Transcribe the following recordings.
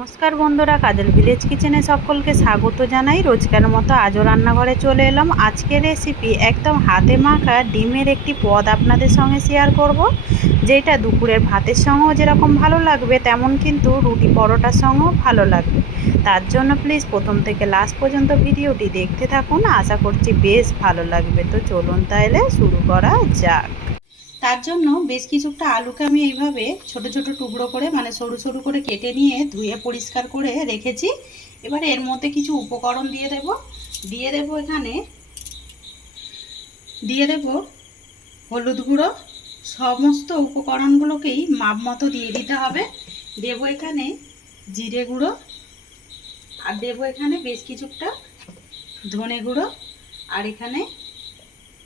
নমস্কার বন্ধুরা, কাজল ভিলেজ কিচেনে সকলকে স্বাগত জানাই। রোজকার মতো আজও রান্নাঘরে চলে এলাম। আজকের রেসিপি একদম হাতে মাখা ডিমের একটি পদ আপনাদের সঙ্গে শেয়ার করব, যেটা দুপুরের ভাতের সঙ্গেও যেরকম ভালো লাগবে, তেমন কিন্তু রুটি পরোটার সঙ্গেও ভালো লাগবে। তার জন্য প্লিজ প্রথম থেকে লাস্ট পর্যন্ত ভিডিওটি দেখতে থাকুন। আশা করছি বেশ ভালো লাগবে। তো চলুন তাহলে শুরু করা যাক। তার জন্য বেশ কিছুটা আলুকে আমি এইভাবে ছোট ছোট টুকরো করে মানে সরু সরু করে কেটে নিয়ে ধুয়ে পরিষ্কার করে রেখেছি। এবার এর মধ্যে কিছু উপকরণ দিয়ে দেব। দিয়ে দেব এখানে, দিয়ে দেব হলুদ গুঁড়ো। সমস্ত উপকরণগুলোকেই মাপ মতো দিয়ে দিতে হবে। দেব এখানে জিরে গুঁড়ো আর দেব এখানে বেশ কিছুটা ধনে গুঁড়ো। আর এখানে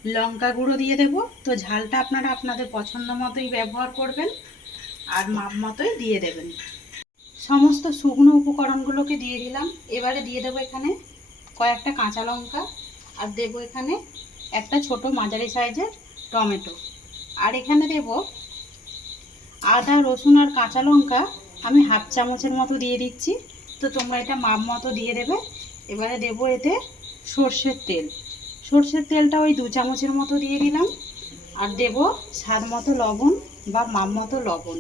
লঙ্কা গুঁড়ো দিয়ে দেব। তো ঝালটা আপনারা আপনাদের পছন্দ মতোই ব্যবহার করবেন আর মাপ মতোই দিয়ে দেবেন। সমস্ত শুকনো উপকরণগুলোকে দিয়ে দিলাম। এবারে দিয়ে দেবো এখানে কয়েকটা কাঁচা লঙ্কা আর দেবো এখানে একটা ছোট মাঝারি সাইজের টমেটো। আর এখানে দেব আদা, রসুন আর কাঁচা লঙ্কা আমি হাফ চামচের মতো দিয়ে দিচ্ছি। তো তোমরা এটা মাপ মতো দিয়ে দেবে। এবারে দেবো এতে সর্ষের তেল। সর্ষের তেলটা ওই দু চামচের মতো দিয়ে দিলাম। আর দেব স্বাদ মতো লবণ বা মাপ মতো লবণ।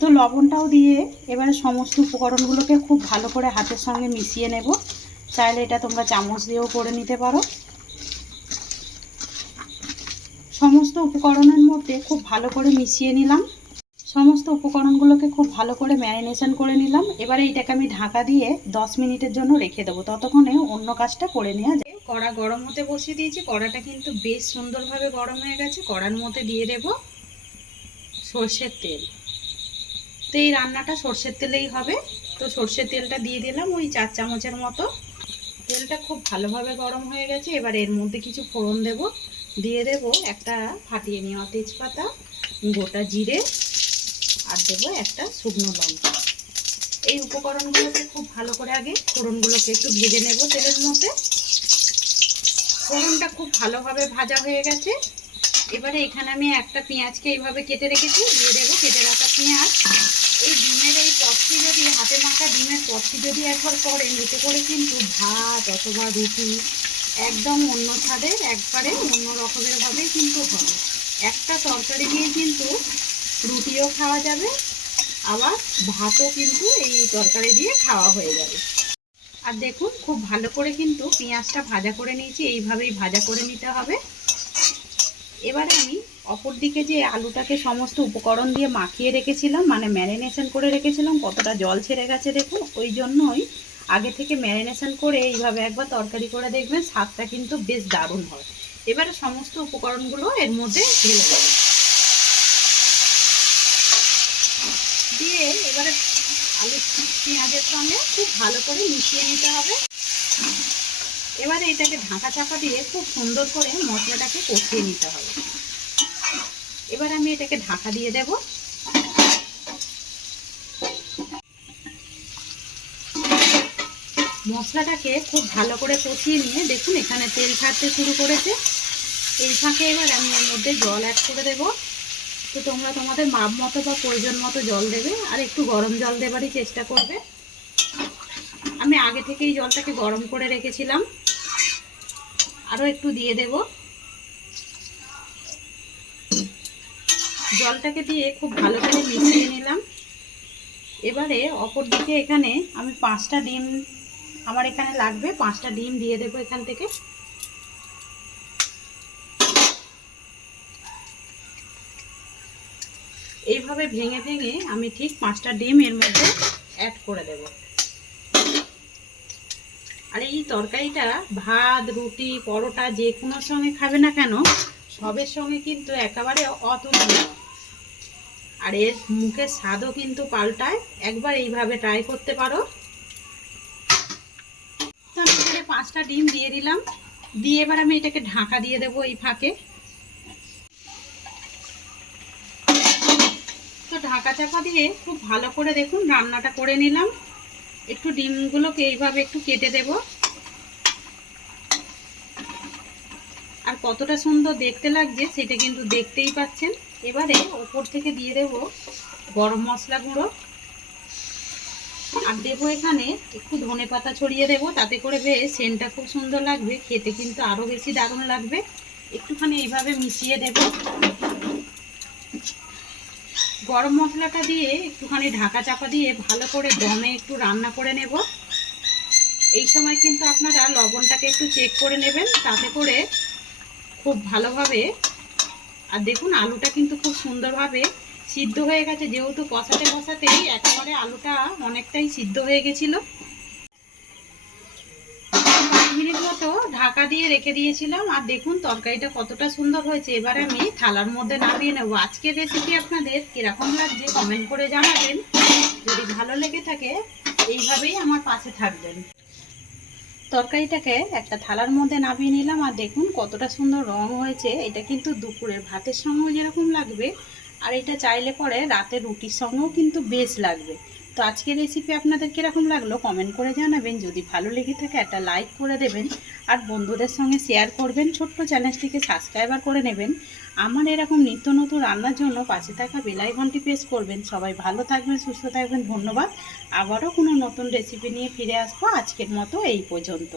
তো লবণটাও দিয়ে এবারে সমস্ত উপকরণগুলোকে খুব ভালো করে হাতের সঙ্গে মিশিয়ে নেব। চাইলে এটা তোমরা চামচ দিয়েও করে নিতে পারো। সমস্ত উপকরণের মধ্যে খুব ভালো করে মিশিয়ে নিলাম। সমস্ত উপকরণগুলোকে খুব ভালো করে ম্যারিনেশন করে নিলাম। এবারে এইটাকে আমি ঢাকা দিয়ে দশ মিনিটের জন্য রেখে দেবো। ততক্ষণে অন্য কাজটা করে নেওয়া যায় কড়া গরম হতে বসিয়ে দিয়েছি। কড়াটা কিন্তু বেশ সুন্দরভাবে গরম হয়ে গেছে। কড়ার মধ্যে দিয়ে দেব সর্ষের তেল। তো এই রান্নাটা সর্ষের তেলেই হবে। তো সর্ষের তেলটা দিয়ে দিলাম ওই চার চামচের মতো। তেলটা খুব ভালোভাবে গরম হয়ে গেছে। এবার এর মধ্যে কিছু ফোড়ন দেব। দিয়ে দেব একটা ফাটিয়ে নেওয়া তেজপাতা, গোটা জিরে, আর দেবো একটা শুকনো লঙ্কা। এই উপকরণগুলোকে খুব ভালো করে আগে ফোড়নগুলোকে একটু ভেজে নেব তেলের মধ্যে। ফোড়নটা খুব ভালোভাবে ভাজা হয়ে গেছে। এবারে এখানে আমি একটা পেঁয়াজকে এইভাবে কেটে রেখেছি। দিয়ে দেবো কেটে রাখা পেঁয়াজ। এই ডিমের এই পথটি যদি, হাতে মাখা ডিমের পথটি যদি একবার করেন, এতে করে কিন্তু ভাত অথবা রুটি একদম অন্য স্বাদের একবারে অন্য রকমের ভাবে কিন্তু হবে। একটা তরকারি দিয়ে কিন্তু রুটিও খাওয়া যাবে, আবার ভাতও কিন্তু এই তরকারি দিয়ে খাওয়া হয়ে যাবে। আর দেখুন, খুব ভালো করে কিন্তু পেঁয়াজটা ভাজা করে নিয়েছি, এইভাবেই ভাজা করে নিতে হবে। এবারে আমি অপর দিকে যে আলুটাকে সমস্ত উপকরণ দিয়ে মাখিয়ে রেখেছিলাম মানে ম্যারিনেশন করে রেখেছিলাম, কতটা জল ছেড়ে গেছে দেখুন, ওই জন্যই আগে থেকে ম্যারিনেশন করে এইভাবে একবার তরকারি করে দেখবেন, স্বাদটা কিন্তু বেশ দারুণ হয়। এবারে সমস্ত উপকরণগুলো এর মধ্যে ঢেলে দেবো। দিয়ে এবারে আলু পেঁয়াজের সঙ্গে খুব ভালো করে মিশিয়ে নিতে হবে। এবারে এটাকে ঢাকা চাপা দিয়ে খুব সুন্দর করে মশলাটাকে কষিয়ে নিতে হবে। এবার আমি এটাকে ঢাকা দিয়ে দেব। মশলাটাকে খুব ভালো করে কষিয়ে নিয়ে দেখুন এখানে তেল ছাড়তে শুরু করেছে। এই ফাঁকে এবার আমি এর মধ্যে জল অ্যাড করে দেবো। তো তোমরা তোমাদের মাপ মতো বা প্রয়োজন মতো জল দেবে, আর একটু গরম জল দেবারই চেষ্টা করবে। আমি আগে থেকেই জলটাকে গরম করে রেখেছিলাম। আরও একটু দিয়ে দেব। জলটাকে দিয়ে খুব ভালো করে মিশিয়ে নিলাম। এবারে অপর দিকে এখানে আমি পাঁচটা ডিম, আমার এখানে লাগবে, পাঁচটা ডিম দিয়ে দেবো এখান থেকে। এইভাবে ভেঙে ভেঙে আমি ঠিক পাঁচটা ডিম এর মধ্যে অ্যাড করে দেব। আর এই তরকারিটা ভাত, রুটি, পরোটা যে কোনো সঙ্গে খাবে না কেন, সবের সঙ্গে কিন্তু একেবারে অতুলনীয়। আর এর মুখের স্বাদও কিন্তু পাল্টায়। একবার এইভাবে ট্রাই করতে পারো। তো আমি এখানে পাঁচটা ডিম দিয়ে দিলাম। দিয়ে এবার আমি এটাকে ঢাকা দিয়ে দেবো এই ফাঁকে তো ঢাকা চাপা দিয়ে খুব ভালো করে দেখুন, রান্নাটা করে নিলাম। একটু ডিমগুলোকে এইভাবে একটু কেটে দেব। আর কতটা সুন্দর দেখতে লাগছে সেটা কিন্তু দেখতেই পাচ্ছেন। এবারে ওপর থেকে দিয়ে দেব গরম মশলা গুঁড়ো। আর দেবো এখানে একটু ধনে পাতা ছড়িয়ে দেবো, তাতে করে বেশ সেন্টটা খুব সুন্দর লাগবে, খেতে কিন্তু আরও বেশি দারুণ লাগবে। একটুখানি এইভাবে মিশিয়ে দেব। গরম মশলাটা দিয়ে একটুখানি ঢাকা চাপা দিয়ে ভালো করে দমে একটু রান্না করে নেব। এই সময় কিন্তু আপনারা লবণটাকে একটু চেক করে নেবেন, তাতে করে খুব ভালোভাবে আর দেখুন আলুটা কিন্তু খুব সুন্দরভাবে সিদ্ধ হয়ে গেছে। যেহেতু কষাতে কষাতেই একেবারে আলুটা অনেকটাই সিদ্ধ হয়ে গেছিল। ঢাকা দিয়ে রেখে দিয়েছিলাম। আর দেখুন, তরকারিটা কতটা সুন্দর হয়েছে। এবার আমি থালার মধ্যে নামিয়ে নেব। আজকের রেসিপি আপনাদের কীরকম লাগছে কমেন্ট করে জানাবেন। যদি ভালো লেগে থাকে, এইভাবেই আমার পাশে থাকবেন। তরকারিটাকে একটা থালার মধ্যে নামিয়ে নিলাম। আর দেখুন, কতটা সুন্দর রং হয়েছে। এটা কিন্তু দুপুরের ভাতের সঙ্গেও যেরকম লাগবে। আর এটা চাইলে পরে রাতে রুটির সঙ্গেও কিন্তু বেশ লাগবে। তো আজকের রেসিপি আপনাদের কীরকম লাগল কমেন্ট করে জানাবেন। যদি ভালো লেগে থাকে একটা লাইক করে দেবেন। আর বন্ধুদের সঙ্গে শেয়ার করবেন। ছোট্ট চ্যানেলটিকে সাবস্ক্রাইবার করে নেবেন। আমার এরকম নিত্য নতুন রান্নার জন্য পাশে থাকা বেলাই ঘন্টি প্রেস করবেন। সবাই ভালো থাকবেন, সুস্থ থাকবেন। ধন্যবাদ। আবারও কোনো নতুন রেসিপি নিয়ে ফিরে আসব আজকের মতো এই পর্যন্ত।